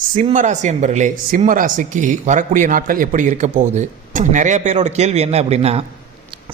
சிம்ம ராசி அன்பர்களே, சிம்ம ராசிக்கு வரக்கூடிய நாட்கள் எப்படி இருக்க போகுது? நிறைய பேரோட கேள்வி என்ன அப்படின்னா,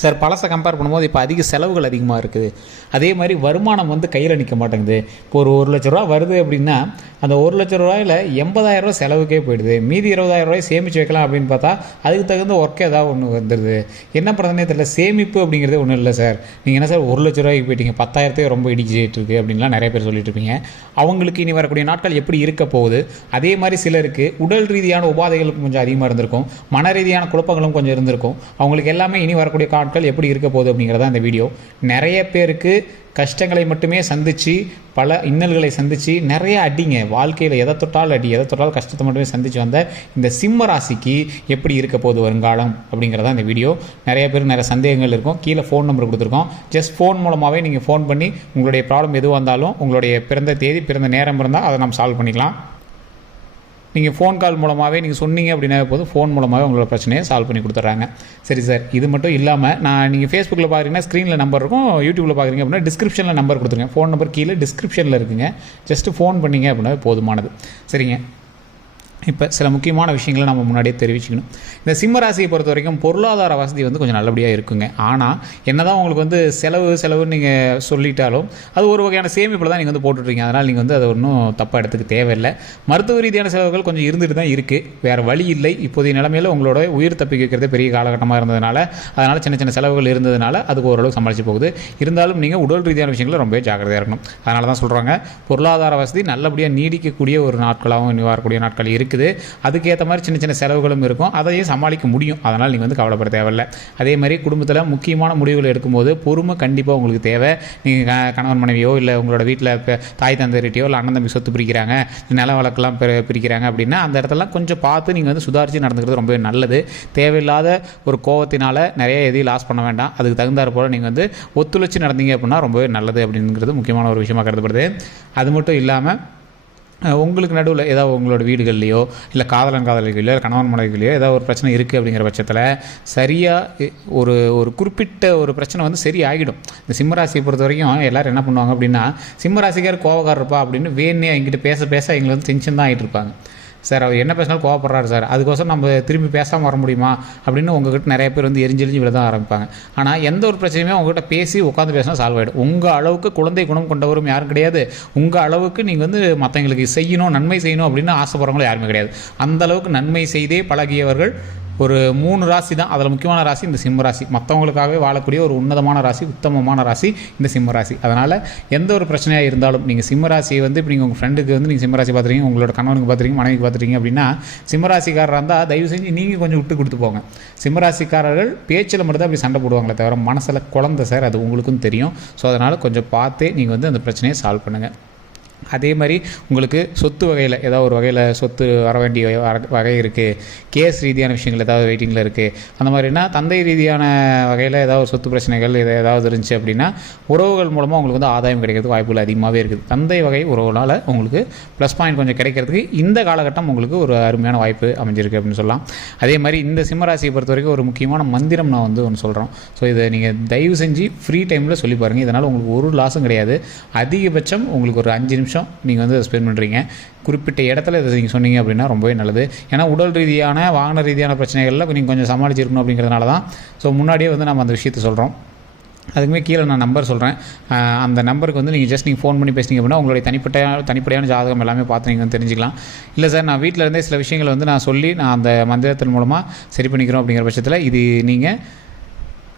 சார் பழசை கம்பேர் பண்ணும்போது இப்போ அதிக செலவுகள் அதிகமாக இருக்குது, அதே மாதிரி வருமானம் கையில் நிற்க மாட்டேங்குது. இப்போ ஒரு 1,00,000 ரூபா வருது அப்படின்னா அந்த 1,00,000 ரூபாயில் 80,000 ரூபா செலவுக்கே போயிடுது. மீதி 20,000 ரூபாய் சேமித்து வைக்கலாம் அப்படின்னு பார்த்தா அதுக்கு தகுந்த ஒர்க் ஏதாவது ஒன்று வந்துடுது. என்ன பிரச்சனையே தெரியல. சேமிப்பு அப்படிங்கிறதே ஒன்றும் இல்லை சார். நீங்கள் என்ன சார் 1,00,000 ரூபாய்க்கு போயிட்டீங்க, 10,000 ரொம்ப இடிச்சிட்டு இருக்குது அப்படின்லாம் நிறைய பேர் சொல்லிட்டு இருப்பீங்க. அவங்களுக்கு இனி வரக்கூடிய நாட்கள் எப்படி இருக்க போகுது? அதே மாதிரி சிலருக்கு உடல் ரீதியான உபாதைகளும் கொஞ்சம் அதிகமாக இருந்திருக்கும், மன ரீதியான குழப்பங்களும் கொஞ்சம் இருந்திருக்கும். அவங்களுக்கு எல்லாமே இனி வரக்கூடிய நாட்கள் எப்படி இருக்க போகுது அப்படிங்கிறதா இந்த வீடியோ. நிறைய பேருக்கு கஷ்டங்களை மட்டுமே சந்தித்து, பல இன்னல்களை சந்தித்து, நிறைய அடிங்க வாழ்க்கையில் எதை தொட்டால் அடி, எதை தொட்டால் கஷ்டத்தை மட்டுமே சந்தித்து வந்த இந்த சிம்ம ராசிக்கு எப்படி இருக்க போகுது வருங்காலம் அப்படிங்கிறதா இந்த வீடியோ. நிறைய பேர் நிறைய சந்தேகங்கள் இருக்கும். கீழே ஃபோன் நம்பர் கொடுத்துருக்கோம். ஜஸ்ட் ஃபோன் மூலமாகவே நீங்கள் ஃபோன் பண்ணி உங்களுடைய ப்ராப்ளம் எதுவாக இருந்தாலும், உங்களுடைய பிறந்த தேதி பிறந்த நேரம் இருந்தால் அதை நம்ம சால்வ் பண்ணிக்கலாம். நீங்கள் ஃபோன் கால் மூலமாகவே நீங்கள் சொன்னீங்க அப்படின்னா போதும், ஃபோன் மூலமாகவே உங்களோட பிரச்சனையை சால்வ் பண்ணி கொடுத்துட்றாங்க. சரி சார், இது மட்டும் இல்லாமல் நீங்கள் ஃபேஸ்புக்கில் பார்க்குறீங்கன்னா ஸ்க்ரீனில் நம்பர் இருக்கும், யூடியூப்பில் பார்க்குறீங்க அப்படின்னா டிஸ்கிரிப்ஷனில் நம்பர் கொடுத்துருங்க. ஃபோன் நம்பர் கீழே டிஸ்கிரிப்ஷனில் இருக்குங்க. ஜஸ்ட்டு ஃபோன் பண்ணிங்க அப்படின்னா போதுமானது. சரிங்க, இப்போ சில முக்கியமான விஷயங்களை நம்ம முன்னாடியே தெரிவிச்சுக்கணும். இந்த சிம்ம ராசியை பொறுத்த வரைக்கும் பொருளாதார வசதி கொஞ்சம் நல்லபடியாக இருக்குங்க. ஆனால் என்ன தான் உங்களுக்கு செலவுன்னு நீங்கள் சொல்லிட்டாலும் அது ஒரு வகையான சேமிப்பில் தான் நீங்கள் போட்டுட்ருக்கீங்க. அதனால் நீங்கள் அதை ஒன்றும் தப்பாக எடுத்துக்க தேவையில்லை. மருத்துவ ரீதியான செலவுகள் கொஞ்சம் இருந்துட்டு தான் இருக்குது, வேறு வழி இல்லை. இப்போதைய நிலைமையில் உங்களோட உயிர் தப்பி வைக்கிறதே பெரிய காலகட்டமாக இருந்ததுனால, அதனால் சின்ன சின்ன செலவுகள் இருந்ததுனால அதுக்கு ஓரளவுக்கு சமாளித்து போகுது. இருந்தாலும் நீங்கள் உடல் ரீதியான விஷயங்களை ரொம்ப ஜாக்கிரதையாக இருக்கணும். அதனால தான் சொல்கிறாங்க, பொருளாதார வசதி நல்லபடியாக நீடிக்கக்கூடிய ஒரு நாட்களாகவும் வரக்கூடிய நாட்கள் இருக்குது. அதுக்கேற்ற மாதிரி சின்ன சின்ன செலவுகளும் இருக்கும், அதையும் சமாளிக்க முடியும். அதனால் நீங்கள் கவலைப்பட தேவையில்லை. அதே மாதிரி குடும்பத்தில் முக்கியமான முடிவுகள் எடுக்கும்போது பொறுமை கண்டிப்பாக உங்களுக்கு தேவை. நீங்கள் கணவன் மனைவியோ இல்லை உங்களோட வீட்டில் தாய் தந்தையிட்டையோ இல்லை அண்ணன் தம்பி சொத்து பிரிக்கிறாங்க, நில வழக்கெல்லாம் பிரிக்கிறாங்க அப்படின்னா அந்த இடத்துலலாம் கொஞ்சம் பார்த்து நீங்கள் சுதாரித்து நடந்துக்கிறது ரொம்பவே நல்லது. தேவையில்லாத ஒரு கோவத்தினால் நிறைய எதையும் லாஸ் பண்ண வேண்டாம். அதுக்கு தகுந்தாற் போல் நீங்கள் ஒத்துழைச்சி நடந்தீங்க அப்படின்னா ரொம்பவே நல்லது அப்படிங்கிறது முக்கியமான ஒரு விஷயமாக கருதப்படுது. அது மட்டும் இல்லாமல் உங்களுக்கு நடுவில் ஏதாவது உங்களோட வீடுகள்லையோ இல்லை காதலிகளையோ இல்லை கணவன் மனைவிகளையோ ஏதாவது ஒரு பிரச்சனை இருக்குது அப்படிங்கிற பட்சத்தில் சரியாக ஒரு குறிப்பிட்ட ஒரு பிரச்சனை சரி ஆகிடும். இந்த சிம்மராசியை பொறுத்த வரைக்கும் எல்லோரும் என்ன பண்ணுவாங்க அப்படின்னா, சிம்மராசிக்கார் கோவக்காரர் இருப்பா அப்படின்னு வேணே எங்கிட்ட பேச எங்களை டென்ஷன் தான் ஆகிட்டு இருப்பாங்க. சார் அவர் என்ன பேசினாலும் கோவப்படுறாரு சார், அதுக்கோசரம் நம்ம திரும்பி பேசாமல் வர முடியுமா அப்படின்னு உங்ககிட்ட நிறைய பேர் எரிஞ்செழிஞ்சு விட தான் ஆரம்பிப்பாங்க. ஆனால் எந்த ஒரு பிரச்சனையுமே உங்ககிட்ட பேசி உட்காந்து பேசினா சால்வ் ஆகிடும். உங்கள் அளவுக்கு குழந்தை குணம் கொண்டவரும் யாரும் கிடையாது. உங்கள் அளவுக்கு நீங்கள் மற்றவங்களுக்கு செய்யணும், நன்மை செய்யணும் அப்படின்னு ஆசைப்படுறவங்களும் யாருமே கிடையாது. அந்த அளவுக்கு நன்மை செய்தே பழகியவர்கள் ஒரு 3 ராசி தான். அதில் முக்கியமான ராசி இந்த சிம்ம ராசி. மற்றவங்களுக்காகவே வாழக்கூடிய ஒரு உன்னதமான ராசி, உத்தமமான ராசி இந்த சிம்ம ராசி. அதனால் எந்த ஒரு பிரச்சனையாக இருந்தாலும் நீங்கள் சிம்ம ராசியை இப்போ நீங்கள் உங்கள் ஃப்ரெண்டுக்கு நீங்கள் சிம்ம ராசி பார்த்துறீங்க, உங்களோட கணவனுக்கு பார்த்துறீங்க, மனைவிக்கு பார்த்துறீங்க அப்படின்னா சிம்மராசிக்காரராக இருந்தால் தயவு செஞ்சு நீங்கள் கொஞ்சம் விட்டு கொடுத்து போங்க. சிம்மராசிக்காரர்கள் பேச்சில் மட்டும் தான் அப்படி சண்டை போடுவாங்களே தவிர மனசில் குழந்தை சார், அது உங்களுக்கும் தெரியும். ஸோ அதனால் கொஞ்சம் பார்த்தே நீங்கள் அந்த பிரச்சனையை சால்வ் பண்ணுங்கள். அதே மாதிரி உங்களுக்கு சொத்து வகையில் ஏதாவது ஒரு வகையில் சொத்து வர வேண்டிய வகை இருக்குது, கேஸ் ரீதியான விஷயங்கள் ஏதாவது வெயிட்டிங்கில் இருக்குது, அந்த மாதிரினா தந்தை ரீதியான வகையில் ஏதாவது ஒரு சொத்து பிரச்சனைகள் ஏதாவது இருந்துச்சு அப்படின்னா உறவுகள் மூலமாக உங்களுக்கு ஆதாயம் கிடைக்கிறதுக்கு வாய்ப்புகள் அதிகமாகவே இருக்குது. தந்தை வகை உறவுனால் உங்களுக்கு ப்ளஸ் பாயிண்ட் கொஞ்சம் கிடைக்கிறதுக்கு இந்த காலகட்டம் உங்களுக்கு ஒரு அருமையான வாய்ப்பு அமைஞ்சிருக்கு அப்படின்னு சொல்லலாம். அதே மாதிரி இந்த சிம்மராசியை பொறுத்த வரைக்கும் ஒரு முக்கியமான மந்திரம் நான் ஒன்று சொல்கிறோம். ஸோ இதை நீங்கள் தயவு செஞ்சு ஃப்ரீ டைமில் சொல்லி பாருங்கள். இதனால் உங்களுக்கு ஒரு லாஸும் கிடையாது. அதிகபட்சம் உங்களுக்கு ஒரு 5 நிமிஷம் நீங்கள் ஸ்பெண்ட் பண்ணுறீங்க குறிப்பிட்ட இடத்துல இதை நீங்கள் சொன்னீங்க அப்படின்னா ரொம்பவே நல்லது. ஏன்னா உடல் ரீதியான வாகன ரீதியான பிரச்சனைகளில் நீங்கள் கொஞ்சம் சமாளிச்சிருக்கணும் அப்படிங்கிறதுனால தான். ஸோ முன்னாடியே நம்ம அந்த விஷயத்தை சொல்கிறோம். அதுக்குமே கீழே நான் நம்பர் சொல்கிறேன். அந்த நம்பருக்கு நீங்கள் ஜஸ்ட் நீங்கள் ஃபோன் பண்ணி பேசிங்க அப்படின்னா உங்களுடைய தனிப்படையான ஜாதகம் எல்லாமே பார்த்து நீங்கள் தெரிஞ்சுக்கலாம். இல்லை சார், நான் வீட்டில் இருந்தே சில விஷயங்களை நான் சொல்லி நான் அந்த மந்திரத்தின் மூலமாக சரி பண்ணிக்கிறோம் அப்படிங்கிற பட்சத்தில் இது நீங்கள்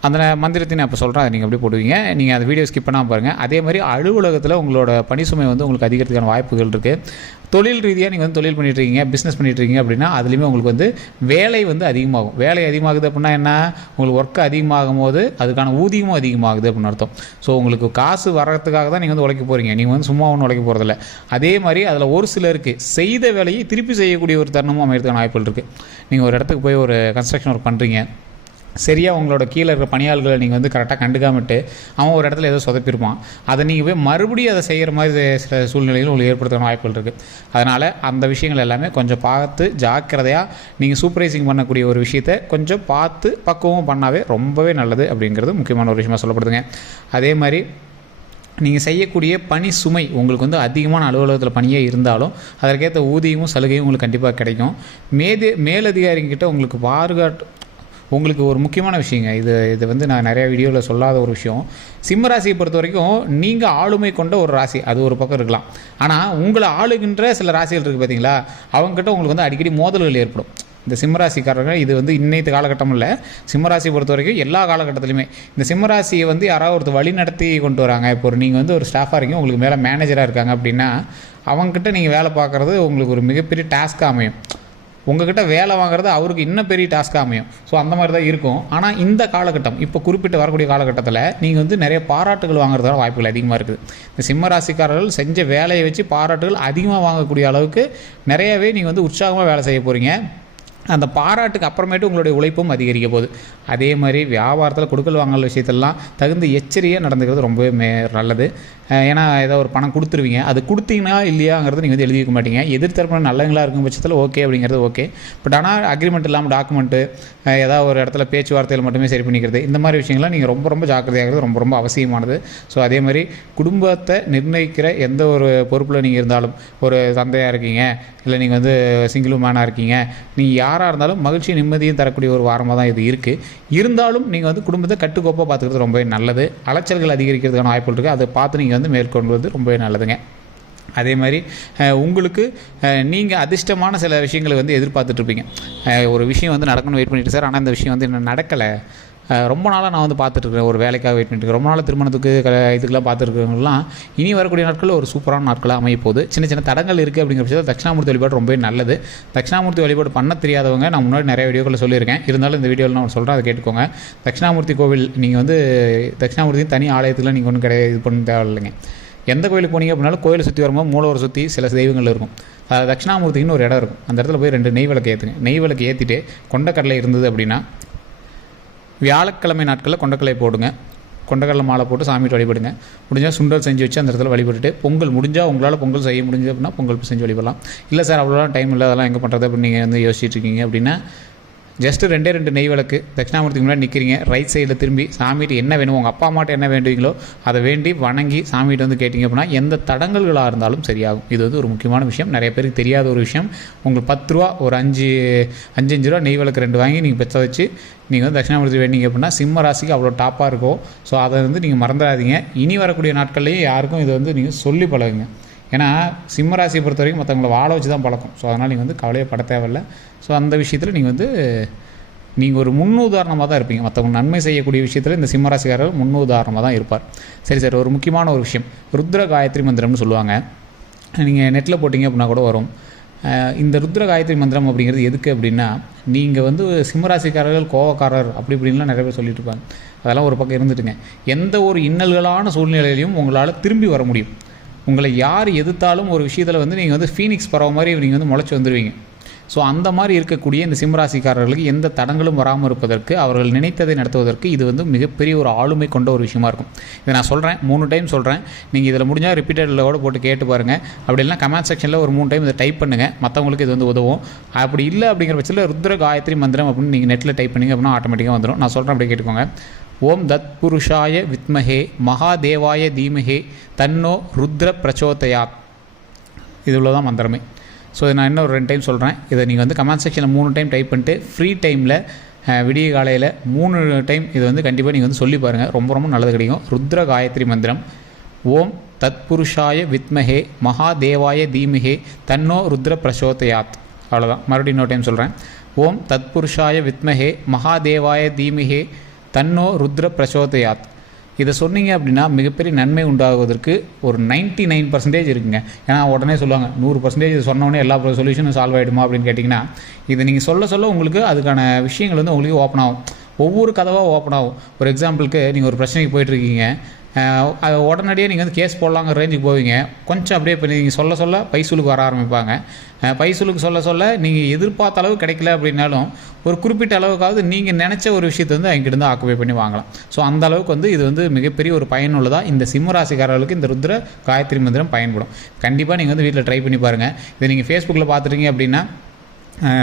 அந்த மந்திரத்தினை அப்போ சொல்கிறேன், அதை நீங்கள் அப்படியே போடுவீங்க. நீங்கள் அந்த வீடியோ ஸ்கிப் பண்ணாமல் பாருங்கள். அதே மாதிரி அலுவலகத்தில் உங்களோட பணி சுமை உங்களுக்கு அதிகரிக்கிறதுக்கான வாய்ப்புகள் இருக்குது. தொழில் ரீதியாக நீங்கள் தொழில் பண்ணிட்டுருக்கீங்க, பிஸ்னஸ் பண்ணிட்டுருக்கீங்க அப்படின்னா அதுலேயுமே உங்களுக்கு வேலை அதிகமாகும். வேலை அதிகமாகுது அப்படின்னா என்ன, உங்களுக்கு ஒர்க்கு அதிகமாகும் போது அதுக்கான ஊதியமும் அதிகமாகுது அப்படின்னு அர்த்தம். ஸோ உங்களுக்கு காசு வர்றதுக்காக தான் நீங்கள் உழைக்க போகிறீங்க, நீங்கள் சும்மா ஒன்றும் உழைக்க போகிறதில்ல. அதே மாதிரி அதில் ஒரு சிலருக்கு செய்த வேலையை திருப்பி செய்யக்கூடிய ஒரு தருணமும் அமைகிறதுக்கான வாய்ப்புகள் இருக்குது. நீங்கள் ஒரு இடத்துக்கு போய் ஒரு கன்ஸ்ட்ரக்ஷன் ஒர்க் பண்ணுறீங்க, சரியாக உங்களோட கீழே இருக்கிற பணியாளர்களை நீங்கள் கரெக்டாக கண்டுக்காமட்டு அவன் ஒரு இடத்துல ஏதோ சொதப்பிருப்பான், அதை நீங்கள் போய் மறுபடியும் அதை செய்கிற மாதிரி சில சூழ்நிலைகள் உங்களுக்கு ஏற்படுத்துகிற வாய்ப்புகள் இருக்குது. அதனால் அந்த விஷயங்கள் எல்லாமே கொஞ்சம் பார்த்து ஜாக்கிரதையாக நீங்கள் சூப்பர்வைசிங் பண்ணக்கூடிய ஒரு விஷயத்தை கொஞ்சம் பார்த்து பக்குவம் பண்ணாவே ரொம்பவே நல்லது அப்படிங்கிறது முக்கியமான ஒரு விஷயமாக சொல்லப்படுதுங்க. அதே மாதிரி நீங்கள் செய்யக்கூடிய பணி சுமை உங்களுக்கு வந்து அதிகமான அலுவலகத்தில் பணியே இருந்தாலும் அதற்கேற்ற ஊதியமும் சலுகையும் உங்களுக்கு கண்டிப்பாக கிடைக்கும். மேலதிகாரிங்கிட்ட உங்களுக்கு ஒரு முக்கியமான விஷயங்க, இது வந்து நான் நிறையா வீடியோவில் சொல்லாத ஒரு விஷயம். சிம்ம ராசியை பொறுத்த வரைக்கும் நீங்கள் ஆளுமை கொண்ட ஒரு ராசி, அது ஒரு பக்கம் இருக்கலாம். ஆனால் உங்களை ஆளுகின்ற சில ராசிகள் இருக்குது பார்த்தீங்களா, அவங்ககிட்ட உங்களுக்கு வந்து அடிக்கடி மோதல்கள் ஏற்படும். இந்த சிம்மராசிக்காரர்கள் இது வந்து இன்னைத்து காலகட்டம் இல்லை, சிம்மராசியை பொறுத்த வரைக்கும் எல்லா காலகட்டத்திலுமே இந்த சிம்மராசியை வந்து யாராவது ஒருத்தர் வழி நடத்தி கொண்டு வராங்க. இப்போ நீங்கள் வந்து ஒரு ஸ்டாஃபாக இருக்கீங்க, உங்களுக்கு மேலே மேனேஜராக இருக்காங்க அப்படின்னா அவங்ககிட்ட நீங்கள் வேலை பார்க்குறது உங்களுக்கு ஒரு மிகப்பெரிய டாஸ்க்காக அமையும். உங்ககிட்ட வேலை வாங்குறது அவருக்கு இன்னும் பெரிய டாஸ்க்காக அமையும். ஸோ அந்த மாதிரி தான் இருக்கும். ஆனால் இந்த காலகட்டம் இப்போ குறிப்பிட்டு வரக்கூடிய காலகட்டத்தில் நீங்கள் வந்து நிறைய பாராட்டுகள் வாங்குறதான வாய்ப்புகள் அதிகமாக இருக்குது. இந்த சிம்மராசிக்காரர்கள் செஞ்ச வேலையை வச்சு பாராட்டுகள் அதிகமாக வாங்கக்கூடிய அளவுக்கு நிறையவே நீங்கள் வந்து உற்சாகமாக வேலை செய்ய போகிறீங்க. அந்த பாராட்டுக்கு அப்புறமேட்டு உங்களுடைய உழைப்பும் அதிகரிக்க போகுது. அதே மாதிரி வியாபாரத்தில் கொடுக்கல் வாங்கல் விஷயத்தெல்லாம் தகுந்த எச்சரிக்கையாக நடந்துக்கிறது ரொம்பவே நல்லது. ஏன்னா ஏதோ ஒரு பணம் கொடுத்துருவீங்க, அது கொடுத்தீங்கன்னா இல்லையாங்கிறது நீங்கள் வந்து எழுதி வைக்க மாட்டீங்க. எதிர்த்தரப்பு நல்லவங்களாக இருக்கும் பட்சத்தில் ஓகே அப்படிங்கிறது ஓகே. பட் ஆனால் அக்ரிமெண்ட் இல்லாமல் டாக்குமெண்ட்டு ஏதாவது ஒரு இடத்துல பேச்சுவார்த்தையில் மட்டுமே சரி பண்ணிக்கிறது, இந்த மாதிரி விஷயங்கள்லாம் நீங்கள் ரொம்ப ஜாக்கிரதையாகிறது ரொம்ப அவசியமானது. ஸோ அதே மாதிரி குடும்பத்தை நிர்ணயிக்கிற எந்த ஒரு பொறுப்பில் நீங்கள் இருந்தாலும், ஒரு தந்தையாக இருக்கீங்க, இல்லை நீங்கள் வந்து சிங்கிள் மேனாக இருக்கீங்க, நீங்கள் யாராக இருந்தாலும் மகிழ்ச்சி நிம்மதியும் தரக்கூடிய ஒரு வாரமாக தான் இது இருக்குது. இருந்தாலும் நீங்கள் வந்து குடும்பத்தை கட்டுக்கோப்பாக பார்த்துக்கிறது ரொம்பவே நல்லது. அலைச்சல்கள் அதிகரிக்கிறதுக்கான வாய்ப்புகள் இருக்குது, அதை பார்த்து நீங்கள் வந்து மேற்கொள்வது ரொம்பவே நல்லதுங்க. அதே மாதிரி உங்களுக்கு நீங்கள் அதிர்ஷ்டமான சில விஷயங்களை வந்து எதிர்பார்த்துட்ருப்பீங்க. ஒரு விஷயம் வந்து நடக்கணும்னு வெயிட் பண்ணிட்டு சார், ஆனால் இந்த விஷயம் வந்து இன்னும் நடக்கலை, ரொம்ப நாளாக நான் வந்து பார்த்துட்ருக்கேன், ஒரு வேலைக்காக வெயிட் பண்ணிட்டு ரொம்ப நாள் திருமணத்துக்கு இதுக்கெல்லாம் பார்த்துருக்கவங்கலாம் இனி வரக்கூடிய நாட்களில் ஒரு சூப்பரான நாட்களாக அமைய போகுது. சின்ன தடங்கள் இருக்குது அப்படிங்கிற பட்சத்தில் தட்சிணாமூர்த்தி வழிபாடு ரொம்பவே நல்லது. தட்சிணாமூர்த்தி வழிபாடு பண்ண தெரியாதவங்க நான் முன்னாடி நிறைய வீடியோக்களில் சொல்லியிருக்கேன், இருந்தாலும் இந்த வீடியோவில் நான் சொல்கிறேன், அதை கேட்டுக்கோங்க. தட்சிணாமூர்த்தி கோவில் நீங்கள் வந்து தட்சிணாமூர்த்தி தனி ஆலயத்தில் நீங்கள் ஒன்றும் கிடையாது, இது பண்ண தேவையில்லைங்க. எந்த கோயிலுக்கு போனீங்க அப்படின்னாலும் கோயிலை சுற்றி வரும்போது மூலவரை சுற்றி சில தெய்வங்கள் இருக்கும். தட்சிணாமூர்த்தின்னு ஒரு இடம் இருக்கும், அந்த இடத்துல போய் 2 நெய் விளக்கு ஏற்றுங்க. நெய் விளக்கு ஏற்றிட்டு கொண்டக்கடலை இருந்தது அப்படின்னா வியாழக்கிழமை நாட்களில் கொண்டக்கடலை போடுங்க, கொண்டக்கடலை மாலை போட்டு சாமிட்டு வழிபடுங்க. முடிஞ்சால் சுண்டல் செஞ்சு வச்சு அந்த இடத்துல வழிபட்டுட்டு பொங்கல் முடிஞ்சால் உங்களால் பொங்கல் செய்ய முடிஞ்சது அப்படின்னா பொங்கல் செஞ்சு வழிபடலாம். இல்லை சார் அவ்வளோலாம் டைம் இல்லை, அதெல்லாம் எங்கே பண்ணுறது அப்படின்னு நீங்கள் வந்து யோசிச்சுட்டு இருக்கீங்க அப்படின்னா ஜஸ்ட்டு 2 நெய் விளக்கு தட்சிணாமூர்த்திக்கு முன்னாடி நிற்கிறீங்க, ரைட் சைடில் திரும்பி சாமிகிட்ட என்ன வேணும், உங்கள் அப்பா அம்மாட்ட என்ன வேண்டுவீங்களோ அதை வேண்டி வணங்கி சாமிகிட்ட வந்து கேட்டிங்க அப்படின்னா எந்த தடங்கல்களாக இருந்தாலும் சரியாகும். இது வந்து ஒரு முக்கியமான விஷயம், நிறைய பேருக்கு தெரியாத ஒரு விஷயம். உங்களுக்கு 10 ரூபா ஒரு 5 ரூபா நெய் விளக்கு 2 வாங்கி நீங்கள் பெற்ற வச்சு நீங்கள் வந்து தட்சிணாமூர்த்தி வேண்டிங்க அப்படின்னா சிம்ம ராசிக்கு அவ்வளோ டாப்பாக இருக்கும். ஸோ அதை வந்து நீங்கள் மறந்துடாதீங்க. இனி வரக்கூடிய நாட்கள்லேயும் யாருக்கும் இதை வந்து நீங்கள் சொல்லி பழகுங்க. ஏன்னா சிம்ம ராசியை பொறுத்த வரைக்கும் மற்றவங்களை வாழ வச்சு தான் பழக்கம். ஸோ அதனால் நீங்கள் வந்து கவலையே பட தேவையில்லை. ஸோ அந்த விஷயத்தில் நீங்கள் ஒரு முன்னுதாரணமாக தான் இருப்பீங்க. மற்றவங்க நன்மை செய்யக்கூடிய விஷயத்தில் இந்த சிம்மராசிக்காரர்கள் முன்னுதாரணமாக தான் இருப்பார். சரி சார், ஒரு முக்கியமான ஒரு விஷயம், ருத்ர காயத்ரி மந்திரம்னு சொல்லுவாங்க. நீங்கள் நெட்டில் போட்டிங்க அப்படின்னா கூட வரும். இந்த ருத்ர காயத்ரி மந்திரம் அப்படிங்கிறது எதுக்கு அப்படின்னா, நீங்கள் வந்து சிம்மராசிக்காரர்கள் கோவக்காரர் அப்படி இப்படின்லாம் நிறைய பேர் சொல்லிட்டு இருப்பாங்க. அதெல்லாம் ஒரு பக்கம் இருந்துட்டுங்க, எந்த ஒரு இன்னல்களான சூழ்நிலையிலையும் உங்களால் திரும்பி வர முடியும். உங்களை யார் எதிர்த்தாலும் ஒரு விஷயத்தில் வந்து நீங்கள் வந்து ஃபீனிக்ஸ் பறவை மாதிரி நீங்கள் வந்து முளைச்சி வந்துடுவீங்க. ஸோ அந்த மாதிரி இருக்கக்கூடிய இந்த சிம்மராசிக்காரர்களுக்கு எந்த தடங்களும் வராமல் இருப்பதற்கு, அவர்கள் நினைத்ததை நடத்துவதற்கு இது வந்து மிகப்பெரிய ஒரு ஆளுமை கொண்ட ஒரு விஷயமா இருக்கும். இதை நான் சொல்கிறேன், 3 டைம் சொல்கிறேன். நீங்கள் இதில் முடிஞ்சால் ரிப்பீட்டடில் கூட போட்டு கேட்டு பாருங்கள். அப்படி இல்லைனா கமெண்ட் செக்ஷனில் ஒரு 3 டைம் இதை டைப் பண்ணுங்கள், மற்றவங்களுக்கு இது வந்து உதவும். அப்படி இல்லை அப்படிங்கிற பட்சத்தில் ருத்ர காயத்ரி மந்திரம் அப்படின்னு நீங்கள் நெட்டில் டைப் பண்ணிங்க அப்படின்னா ஆட்டோமேட்டிக்காக வந்துடும். நான் சொல்கிறேன், அப்படி கேட்டுக்கோங்க. ஓம் தத் புருஷாய வித்மஹே மகாதேவாய தீமஹே தன்னோ ருத்ர பிரச்சோதயாத். இது உள்ளதான் மந்திரமே. ஸோ நான் இன்னும் ஒரு 2 டைம் சொல்கிறேன். இதை நீங்கள் வந்து கமெண்ட் செக்ஷனில் 3 டைம் டைப் பண்ணிட்டு ஃப்ரீ டைமில் விடிய காலையில் 3 டைம் இது வந்து கண்டிப்பாக நீங்கள் வந்து சொல்லி பாருங்கள், ரொம்ப நல்லது கிடைக்கும். ருத்ர காயத்ரி மந்திரம், ஓம் தத் புருஷாய வித்மஹே மகாதேவாய தீமஹே தன்னோ ருத்ர பிரச்சோதயாத். அவ்வளோதான். மறுபடியும் இன்னொரு டைம் சொல்கிறேன். ஓம் தத் புருஷாய வித்மஹே மகாதேவாய தீமஹே தன்னோ ருத்ர பிரச்சோதயாத். இதை சொன்னீங்க அப்படின்னா மிகப்பெரிய நன்மை உண்டாகுவதற்கு ஒரு 99% இருக்குங்க. ஏன்னா உடனே சொல்லுவாங்க 100% இது சொன்னோடனே எல்லா சொல்யூஷனும் சால்வ் ஆகிடுமா அப்படின்னு கேட்டிங்கன்னா, இதை நீங்கள் சொல்ல உங்களுக்கு அதுக்கான விஷயங்கள் வந்து உங்களுக்கு ஓப்பன் ஆகும். ஒவ்வொரு கதவாக ஓப்பன் ஆகும். ஒரு எக்ஸாம்பிளுக்கு நீங்கள் ஒரு பிரச்சனைக்கு போயிட்டுருக்கீங்க, அது உடனடியாக நீங்கள் வந்து கேஸ் போடலாங்கிற ரேஞ்சுக்கு போவீங்க. கொஞ்சம் அப்படியே இப்போ நீங்கள் சொல்ல பைசூலுக்கு வர ஆரம்பிப்பாங்க. பைசூலுக்கு சொல்ல நீங்கள் எதிர்பார்த்த அளவு கிடைக்கல அப்படின்னாலும் ஒரு குறிப்பிட்ட அளவுக்காவது நீங்கள் நினச்ச ஒரு விஷயத்தை வந்து அங்கிருந்து ஆக்குபை பண்ணி வாங்கலாம். ஸோ அந்த அளவுக்கு வந்து இது வந்து மிகப்பெரிய ஒரு பயனுள்ளதாக இந்த சிம்மராசிக்காரர்களுக்கு இந்த ருத்ர காயத்ரி மந்திரம் பயன்படும். கண்டிப்பாக நீங்கள் வந்து வீட்டில் ட்ரை பண்ணி பாருங்கள். இதை நீங்கள் ஃபேஸ்புக்கில் பார்த்துட்டீங்க அப்படின்னா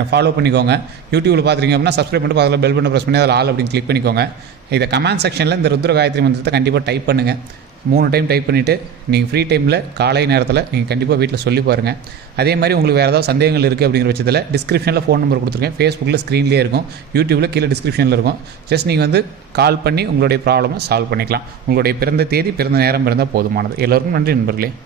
ஃபாலோ பண்ணிக்கோங்க. யூடியூப்பில் பார்த்துருங்க அப்படின்னா சப்ஸ்கிரைப் பண்ணிட்டு அதில் பெல் பட்டன் ப்ரெஸ் பண்ணி அதில் ஆல் அப்படின்னு கிளிக் பண்ணிக்கோங்க. இதை கமெண்ட் செக்ஷனில் இந்த ருத்ர காயத்ரி மந்திரத்தை கண்டிப்பாக டைப் பண்ணுங்கள். 3 டைம் டைப் பண்ணிவிட்டு நீங்கள் ஃப்ரீ டைமில் காலை நேரத்தில் நீங்கள் கண்டிப்பாக வீட்டில் சொல்லி பாருங்கள். அதே மாதிரி உங்களுக்கு வேறு ஏதாவது சந்தேகங்கள் இருக்குது அப்படிங்கிற பட்சத்தில் டிஸ்கிரிப்ஷனில் ஃபோன் நம்பர் கொடுத்துருக்கேன். ஃபேஸ்புக்கில் ஸ்க்ரீன்லேயே இருக்கும், யூடியூப்பில் கீழே டிஸ்கிரிப்ஷனில் இருக்கும். ஜஸ்ட் நீங்கள் வந்து கால் பண்ணி உங்களுடைய ப்ராப்ளமை சால்வ் பண்ணிக்கலாம். உங்களுடைய பிறந்த தேதி பிறந்த நேரம் இருந்தால் போதுமானது. எல்லோருக்கும் நன்றி நண்பர்களே.